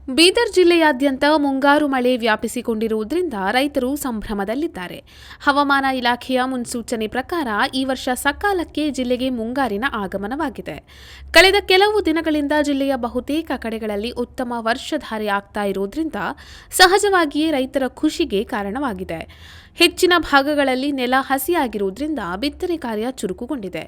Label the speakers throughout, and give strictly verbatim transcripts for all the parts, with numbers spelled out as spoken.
Speaker 1: ಬೀದರ್ ಜಿಲ್ಲೆಯಾದ್ಯಂತ ಮುಂಗಾರು ಮಳೆ ವ್ಯಾಪಿಸಿಕೊಂಡಿರುವುದರಿಂದ ರೈತರು ಸಂಭ್ರಮದಲ್ಲಿದ್ದಾರೆ. ಹವಾಮಾನ ಇಲಾಖೆಯ ಮುನ್ಸೂಚನೆ ಪ್ರಕಾರ ಈ ವರ್ಷ ಸಕಾಲಕ್ಕೆ ಜಿಲ್ಲೆಗೆ ಮುಂಗಾರಿನ ಆಗಮನವಾಗಿದೆ. ಕಳೆದ ಕೆಲವು ದಿನಗಳಿಂದ ಜಿಲ್ಲೆಯ ಬಹುತೇಕ ಕಡೆಗಳಲ್ಲಿ ಉತ್ತಮ ವರ್ಷಧಾರೆ ಆಗ್ತಾ ಇರುವುದರಿಂದ ಸಹಜವಾಗಿಯೇ ರೈತರ ಖುಷಿಗೆ ಕಾರಣವಾಗಿದೆ. ಹೆಚ್ಚಿನ ಭಾಗಗಳಲ್ಲಿ ನೆಲ ಹಸಿಯಾಗಿರುವುದರಿಂದ ಬಿತ್ತನೆ ಕಾರ್ಯ ಚುರುಕುಗೊಂಡಿದೆ.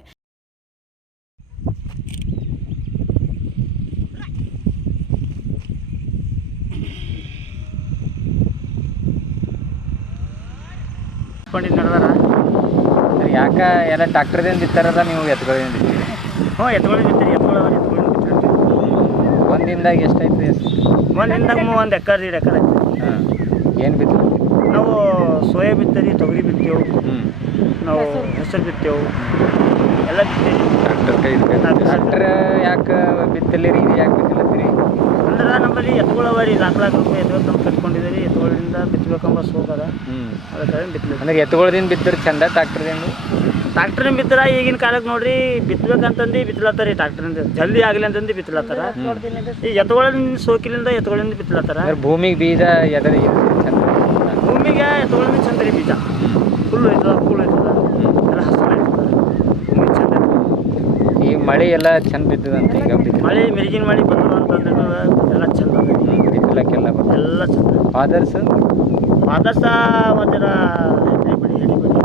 Speaker 2: ನಡೆದಾರ
Speaker 3: ಯಾಕ ಎಲ್ಲ ಟ್ರಾಕ್ಟರ್ದಿಂದ ಬಿತ್ತಾರಲ್ಲ, ನೀವು ಎತ್ಗಳಿಂದ ಬಿತ್ತೀರಿ?
Speaker 2: ಹ್ಞೂ ಎತ್ಕೊಳ್ಳಿ ಬಿತ್ತೀರಿ. ಎತ್ಕೊಳ್ಳ ಎತ್ಕೊಳ್ಳಿ ಬಿತ್ತೀರಿ.
Speaker 3: ಒಂದು ದಿನದಾಗ ಎಷ್ಟಾಯ್ತು? ಎಷ್ಟು
Speaker 2: ಒಂದು ದಿನದಾಗ ಒಂದು ಎಕರೆ ಎರಡು ಎಕರೆ ಆಯ್ತು.
Speaker 3: ಹಾಂ, ಏನು ಬಿತ್ತು?
Speaker 2: ನಾವು ಸೋಯಾ ಬಿತ್ತರಿ, ತೊಗರಿ ಬಿತ್ತೇವು,
Speaker 3: ಹ್ಞೂ
Speaker 2: ನಾವು ಹೆಸರು ಬಿತ್ತೇವು, ಎಲ್ಲ ಬಿತ್ತೇವೆ.
Speaker 3: ಟ್ರಾಕ್ಟರ್ ಕೈ ಟ್ರಾಕ್ಟರ್ ಯಾಕೆ ಬಿತ್ತಲಿರಿ? ಇದು ಯಾಕೆ ಬಿತ್ತಲತ್ತೀರಿ?
Speaker 2: ಅಂದ್ರೆ ನಮ್ಮಲ್ಲಿ ಎತ್ಕೊಳ್ಳವ ರೀ, ನಾಲ್ಕು ಲಾಖ ರೂಪಾಯಿ ಎತ್ಗಳು ತಂದು ಕಟ್ಕೊಂಡಿದ್ದೀರಿ. ಎತ್ಗಳಿಂದ ಬಿತ್ತಬೇಕಂಬ ಸೋಗದ.
Speaker 3: ಹ್ಞೂ
Speaker 2: ಅದಕ್ಕೆ ಬಿತ್ತಲಿ.
Speaker 3: ಅಂದ್ರೆ ಎತ್ತುಗಳದಿಂದ ಬಿತ್ತರಿ ಚಂದ, ಟ್ರಾಕ್ಟರ್ದಿಂದ?
Speaker 2: ಟ್ರಾಕ್ಟರ್ನ ಬಿತ್ತರ ಈಗಿನ ಕಾಲಕ್ಕೆ ನೋಡ್ರಿ, ಬಿತ್ತಬೇಕಂತಂದು ಬಿತ್ತಲತ್ತಾರ. ಈ ಟ್ರಾಕ್ಟರ್ನಿಂದ ಜಲ್ದಿ ಆಗಲಿ ಅಂತಂದು ಬಿತ್ತಲತ್ತಾರ. ಈ ಎತ್ತುಗಳಿಂದ ಸೋಕಿಲಿಂದ ಎತ್ತುಗಳಿಂದ ಬಿತ್ತಲತ್ತಾರ.
Speaker 3: ಭೂಮಿಗೆ ಬೀಜ ಎದರ ಚಂದ?
Speaker 2: ಭೂಮಿಗೆ ಎತ್ತುಗಳಿಂದ ಚಂದ ರೀ ಬೀಜ. ಫುಲ್ಲು ಐತದ, ಫುಲ್ ಐತದ, ಎಲ್ಲ ಹಸಿರು ಐತದ. ಭೂಮಿ ಚಂದ ಐತದ.
Speaker 3: ಈ ಮಳೆ ಎಲ್ಲ ಚಂದ ಬಿದ್ದದಂತ ಈಗ ಬಿತ್ತು.
Speaker 2: ಮಳೆ ಮಿರಿಗಿನ ಮಳೆ ಬಂದದ ಅಂತಂದ್ರೆ ಎಲ್ಲ ಚಂದ ಅದ.
Speaker 3: ಬಿತ್ತಲಕ್ಕೆಲ್ಲ
Speaker 2: ಎಲ್ಲ ಚಂದ.
Speaker 3: ಫಾದರ್ಸ್
Speaker 2: ಮಾದರ್ಸ ಒಂಥರ ಎಣ್ಣೆ ಬಿಡಿ ಎಣ್ಣೆ ಬಿಡಿ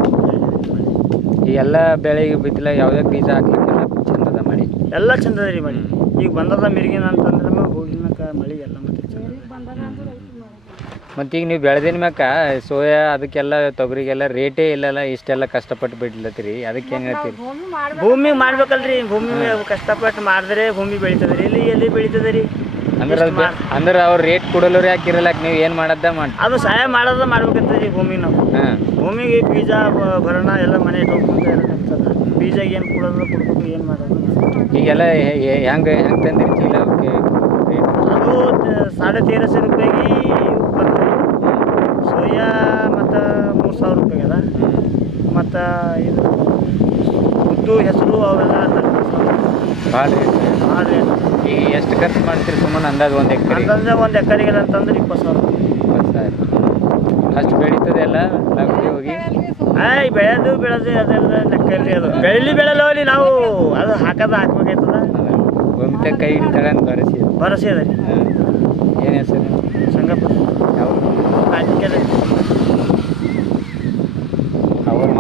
Speaker 3: ಈ ಎಲ್ಲ ಬೆಳೆಗೆ ಬಿತ್ತಲ ಯಾವುದೇ ಬೀಜ ಹಾಕ್ಲಿಕ್ಕೆಲ್ಲ ಚಂದದ ಮಳೆ
Speaker 2: ಎಲ್ಲ ಚಂದ ಅದ ರೀ ಮಳೆ. ಈಗ ಬಂದದ ಮಿರಿಗಿನ ಅಂತಂದ್ರೆ ಹೋಗಿನಕ ಮಳೆ ಎಲ್ಲ ಮತ್ತೆ ಚಂದ.
Speaker 3: ಮತ್ತು ಈಗ ನೀವು ಬೆಳೆದಿನ ಮ್ಯಾಕ ಸೋಯಾ ಅದಕ್ಕೆಲ್ಲ ತೊಗರಿಗೆಲ್ಲ ರೇಟೇ ಇಲ್ಲಲ್ಲ, ಇಷ್ಟೆಲ್ಲ ಕಷ್ಟಪಟ್ಟು ಬಿಡ್ಲತ್ತೀರಿ, ಅದಕ್ಕೆ ಏನು ಹೇಳ್ತೀರಿ?
Speaker 2: ಭೂಮಿ ಮಾಡ್ಬೇಕಲ್ರಿ, ಭೂಮಿ ಕಷ್ಟಪಟ್ಟು ಮಾಡಿದ್ರೆ ಭೂಮಿ ಬೆಳೀತದೆ ರೀ. ಇಲ್ಲಿ ಎಲ್ಲಿ ಬೆಳೀತದೆ ರೀ?
Speaker 3: ಅಂದ್ರೆ ಅದು ಅಂದ್ರೆ ಅವ್ರು ರೇಟ್ ಕೊಡೋರು ಯಾಕೆ ಇರಲ್ಲ? ನೀವು ಏನು ಮಾಡದ್ದ ಮಾಡಿ
Speaker 2: ಅದು ಸಹಾಯ ಮಾಡೋದ ಮಾಡ್ಬೇಕಂತ ರೀ ಭೂಮಿಗೆ. ನಾವು
Speaker 3: ಹಾಂ,
Speaker 2: ಭೂಮಿಗೆ ಬೀಜ ಭರಣ ಎಲ್ಲ ಮನೆ ಇಟ್ಕೊಂತ ಎಲ್ಲ ನಿಲ್ತದ. ಬೀಜಗೆ ಏನು ಕೊಡೋದು ಕೊಡ್ಬೇಕು, ಏನು ಮಾಡೋದು.
Speaker 3: ಈಗೆಲ್ಲ ಹೆಂಗೆ ಹೆಂಗೆ ತಂದಿರಿ ಚೀಲ ಅವಕ್ಕೆ ರೇಟ್?
Speaker 2: ಅದು ಸಾಡೆ ತೇರಸೆ ರೂಪಾಯಿಗೆ ಬರ್ತದೆ. ಸೋಯಾ ಮತ್ತು ಮೂರು ಸಾವಿರ ರೂಪಾಯಿ ಅದ. ಮತ್ತು ಇದು ಉದ್ದು ಹೆಸರು ಅವೆಲ್ಲ
Speaker 3: ಭಾಳ ರೇಟ್.
Speaker 2: ಭಾಳ ರೇಟ್.
Speaker 3: ಈಗ ಎಷ್ಟು ಖರ್ಚು ಮಾಡ್ತೀರಿ ಸುಮ್ಮನೆ ಅಂದಾಜು ಒಂದು ಎಕರೆ?
Speaker 2: ಅಂತಂದ್ರೆ ಒಂದು ಎಕರೆಗೆ ಅಂತಂದ್ರೆ ಇಪ್ಪತ್ತು ಸಾವಿರ.
Speaker 3: ಇಪ್ಪತ್ತು ಸಾವಿರ ಅಷ್ಟು ಬೆಳೀತದೆ ಎಲ್ಲ ಲಗ್ಡಿ ಹೋಗಿ?
Speaker 2: ಆಯ್ ಬೆಳೆದು ಬೆಳೆದು ಅದೆಲ್ಲ ಲೆಕ್ಕ ಇಲ್ರಿ. ಅದು ಬೆಳೀಲಿ ಬೆಳೆಲ್ಲವಲ್ಲಿ ನಾವು ಅದು ಹಾಕೋದು ಹಾಕ್ಬೇಕಾಯ್ತದ.
Speaker 3: ಭೂಮಿ ಕೈ ತಗೊಂಡು ಭರಸಿ
Speaker 2: ಭರಸೆ ಅದ ರೀ.
Speaker 3: ಏನು ಹೆಸರು?
Speaker 2: ಸಂಗಪ್ಪ
Speaker 3: ಯಾವ?
Speaker 2: ಕಾಜಿಕೆರೆ.